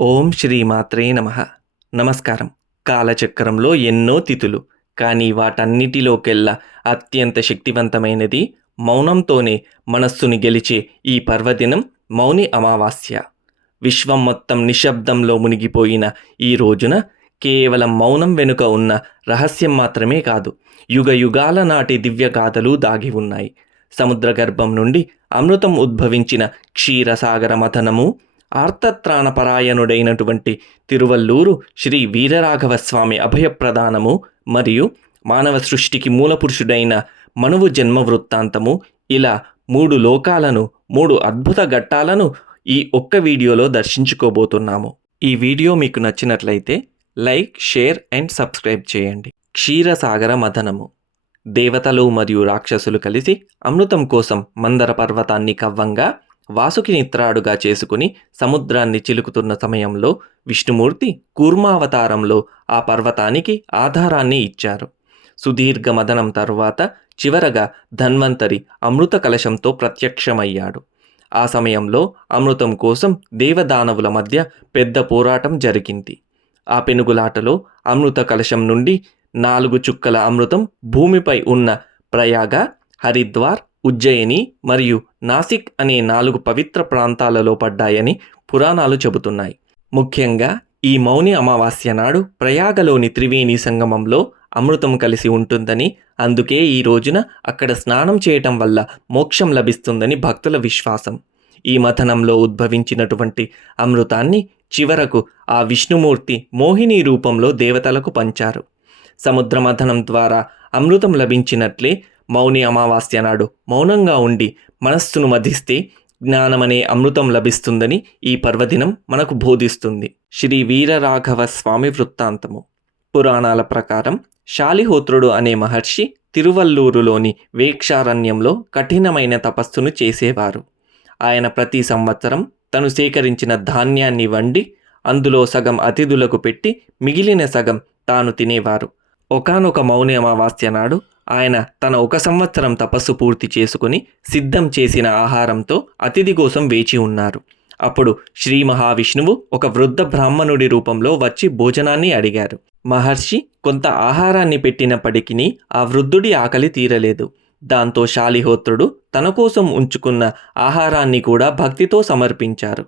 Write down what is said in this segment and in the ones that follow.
ఓం శ్రీమాత్రే నమ. నమస్కారం. కాలచక్రంలో ఎన్నో తిథులు కానీ వాటన్నిటిలోకెల్లా అత్యంత శక్తివంతమైనది మౌనంతోనే మనస్సుని గెలిచే ఈ పర్వదినం మౌని అమావాస్య. విశ్వం మొత్తం నిశ్శబ్దంలో మునిగిపోయిన ఈ రోజున కేవలం మౌనం వెనుక ఉన్న రహస్యం మాత్రమే కాదు యుగ యుగాల నాటి దివ్యగాథలు దాగి ఉన్నాయి. సముద్ర గర్భం నుండి అమృతం ఉద్భవించిన క్షీరసాగర మథనము ఆర్తత్రాణపరాయణుడైనటువంటి తిరువల్లూరు శ్రీ వీరరాఘవ స్వామి అభయప్రదానము మరియు మానవ సృష్టికి మూలపురుషుడైన మనువు జన్మ వృత్తాంతము ఇలా మూడు లోకాలను మూడు అద్భుత ఘట్టాలను ఈ ఒక్క వీడియోలో దర్శించుకోబోతున్నాము. ఈ వీడియో మీకు నచ్చినట్లయితే లైక్ షేర్ అండ్ సబ్స్క్రైబ్ చేయండి. క్షీరసాగర మథనము దేవతలు మరియు రాక్షసులు కలిసి అమృతం కోసం మందర పర్వతాన్ని కవ్వంగా వాసుకి నిత్రాడుగా చేసుకుని సముద్రాన్ని చిలుకుతున్న సమయంలో విష్ణుమూర్తి కూర్మావతారంలో ఆ పర్వతానికి ఆధారాన్ని ఇచ్చారు. సుదీర్ఘ మదనం తరువాత చివరగా ధన్వంతరి అమృత కలశంతో ప్రత్యక్షమయ్యాడు. ఆ సమయంలో అమృతం కోసం దేవదానవుల మధ్య పెద్ద పోరాటం జరిగింది. ఆ పెనుగులాటలో అమృత కలశం నుండి నాలుగు చుక్కల అమృతం భూమిపై ఉన్న ప్రయాగ హరిద్వార్ ఉజ్జయిని మరియు నాసిక్ అనే నాలుగు పవిత్ర ప్రాంతాలలో పడ్డాయని పురాణాలు చెబుతున్నాయి. ముఖ్యంగా ఈ మౌని అమావాస్య నాడు ప్రయాగలోని త్రివేణి సంగమంలో అమృతం కలిసి ఉంటుందని అందుకే ఈ రోజున అక్కడ స్నానం చేయటం వల్ల మోక్షం లభిస్తుందని భక్తుల విశ్వాసం. ఈ మథనంలో ఉద్భవించినటువంటి అమృతాన్ని చివరకు ఆ విష్ణుమూర్తి మోహిని రూపంలో దేవతలకు పంచారు. సముద్ర మథనం ద్వారా అమృతం లభించినట్లే మౌని అమావాస్య నాడు మౌనంగా ఉండి మనస్సును మధిస్తే జ్ఞానమనే అమృతం లభిస్తుందని ఈ పర్వదినం మనకు బోధిస్తుంది. శ్రీ వీరరాఘవ స్వామి వృత్తాంతము. పురాణాల ప్రకారం శాలిహోత్రుడు అనే మహర్షి తిరువల్లూరులోని వేక్షారణ్యంలో కఠినమైన తపస్సును చేసేవారు. ఆయన ప్రతి సంవత్సరం తను సేకరించిన ధాన్యాన్ని వండి అందులో సగం అతిథులకు పెట్టి మిగిలిన సగం తాను తినేవారు. ఒకనొక మౌని అమావాస్య నాడు ఆయన తన ఒక సంవత్సరం తపస్సు పూర్తి చేసుకుని సిద్ధం చేసిన ఆహారంతో అతిథి కోసం వేచి ఉన్నారు. అప్పుడు శ్రీ మహావిష్ణువు ఒక వృద్ధ బ్రాహ్మణుడి రూపంలో వచ్చి భోజనాన్ని అడిగారు. మహర్షి కొంత ఆహారాన్ని పెట్టినప్పటికీ ఆ వృద్ధుడి ఆకలి తీరలేదు. దాంతో శాలిహోత్రుడు తన కోసం ఉంచుకున్న ఆహారాన్ని కూడా భక్తితో సమర్పించారు.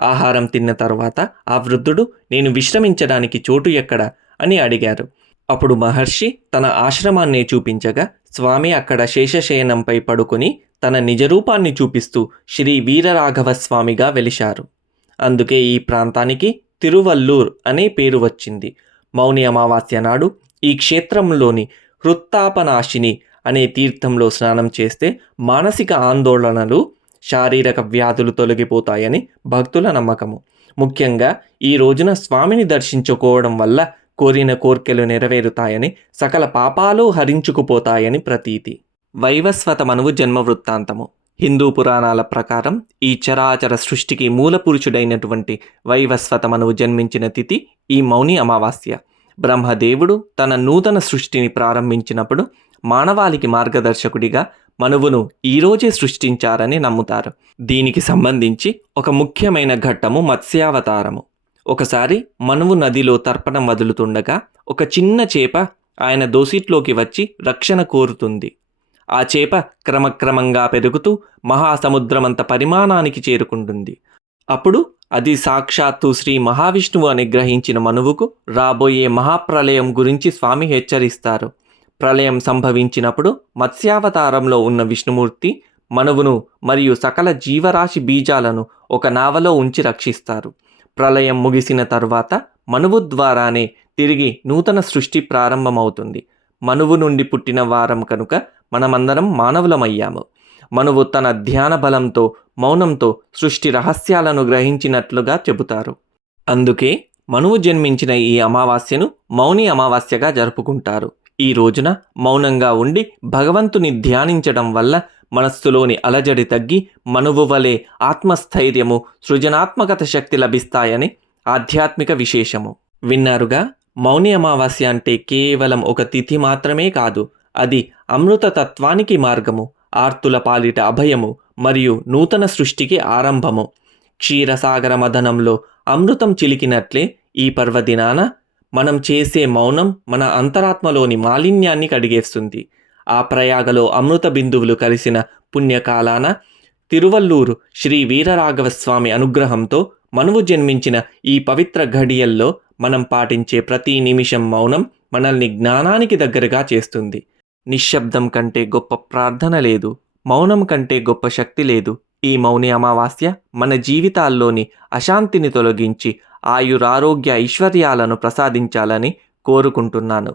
ఆహారం తిన్న తర్వాత ఆ వృద్ధుడు నేను విశ్రమించడానికి చోటు ఎక్కడ? అని అడిగారు. అప్పుడు మహర్షి తన ఆశ్రమాన్నే చూపించగా స్వామి అక్కడ శేషశయనంపై పడుకుని తన నిజరూపాన్ని చూపిస్తూ శ్రీ వీరరాఘవ స్వామిగా వెలిశారు. అందుకే ఈ ప్రాంతానికి తిరువల్లూర్ అనే పేరు వచ్చింది. మౌని అమావాస్య నాడు ఈ క్షేత్రంలోని హృత్తాపనాశిని అనే తీర్థంలో స్నానం చేస్తే మానసిక ఆందోళనలు శారీరక వ్యాధులు తొలగిపోతాయని భక్తుల నమ్మకము. ముఖ్యంగా ఈ రోజున స్వామిని దర్శించుకోవడం వల్ల కోరిన కోర్కెలు నెరవేరుతాయని సకల పాపాలు హరించుకుపోతాయని ప్రతీతి. వైవస్వత మనువు జన్మ వృత్తాంతము హిందూ పురాణాల ప్రకారం ఈ చరాచర సృష్టికి మూల పురుషుడైనటువంటి వైవస్వత మనువు జన్మించిన తిథి ఈ మౌని అమావాస్య. బ్రహ్మదేవుడు తన నూతన సృష్టిని ప్రారంభించినప్పుడు మానవాళికి మార్గదర్శకుడిగా మనువును ఈరోజే సృష్టించారని నమ్ముతారు. దీనికి సంబంధించి ఒక ముఖ్యమైన ఘట్టము మత్స్యావతారము. ఒకసారి మనువు నదిలో తర్పణం వదులుతుండగా ఒక చిన్న చేప ఆయన దోసిట్లోకి వచ్చి రక్షణ కోరుతుంది. ఆ చేప క్రమక్రమంగా పెరుగుతూ మహాసముద్రమంత పరిమాణానికి చేరుకుంటుంది. అప్పుడు అది సాక్షాత్తు శ్రీ మహావిష్ణువు అని గ్రహించిన మనువుకు రాబోయే మహాప్రళయం గురించి స్వామి హెచ్చరిస్తారు. ప్రళయం సంభవించినప్పుడు మత్స్యావతారంలో ఉన్న విష్ణుమూర్తి మనువును మరియు సకల జీవరాశి బీజాలను ఒక నావలో ఉంచి రక్షిస్తారు. ప్రళయం ముగిసిన తరువాత మనువు ద్వారానే తిరిగి నూతన సృష్టి ప్రారంభమవుతుంది. మనువు నుండి పుట్టిన వారం కనుక మనమందరం మానవులమయ్యాము. మనువు తన ధ్యాన బలంతో మౌనంతో సృష్టి రహస్యాలను గ్రహించినట్లుగా చెబుతారు. అందుకే మనువు జన్మించిన ఈ అమావాస్యను మౌని అమావాస్యగా జరుపుకుంటారు. ఈ రోజున మౌనంగా ఉండి భగవంతుని ధ్యానించడం వల్ల మనస్సులోని అలజడి తగ్గి మనువు వలె ఆత్మస్థైర్యము సృజనాత్మకత శక్తి లభిస్తాయని ఆధ్యాత్మిక విశేషము. విన్నారుగా? మౌని అమావాస్య అంటే కేవలం ఒక తిథి మాత్రమే కాదు అది అమృత తత్వానికి మార్గము ఆర్తుల పాలిట అభయము మరియు నూతన సృష్టికి ఆరంభము. క్షీరసాగర మదనంలో అమృతం చిలికినట్లే ఈ పర్వదినాన మనం చేసే మౌనం మన అంతరాత్మలోని మాలిన్యాన్ని కడిగేస్తుంది. ఆ ప్రయాగలో అమృత బిందువులు కలిసిన పుణ్యకాలాన తిరువల్లూరు శ్రీ వీరరాఘవ స్వామి అనుగ్రహంతో మనువు జన్మించిన ఈ పవిత్ర ఘడియల్లో మనం పాటించే ప్రతి నిమిషం మౌనం మనల్ని జ్ఞానానికి దగ్గరగా చేస్తుంది. నిశ్శబ్దం కంటే గొప్ప ప్రార్థన లేదు. మౌనం కంటే గొప్ప శక్తి లేదు. ఈ మౌని అమావాస్య మన జీవితాల్లోని అశాంతిని తొలగించి ఆయురారోగ్య ఐశ్వర్యాలను ప్రసాదించాలని కోరుకుంటున్నాను.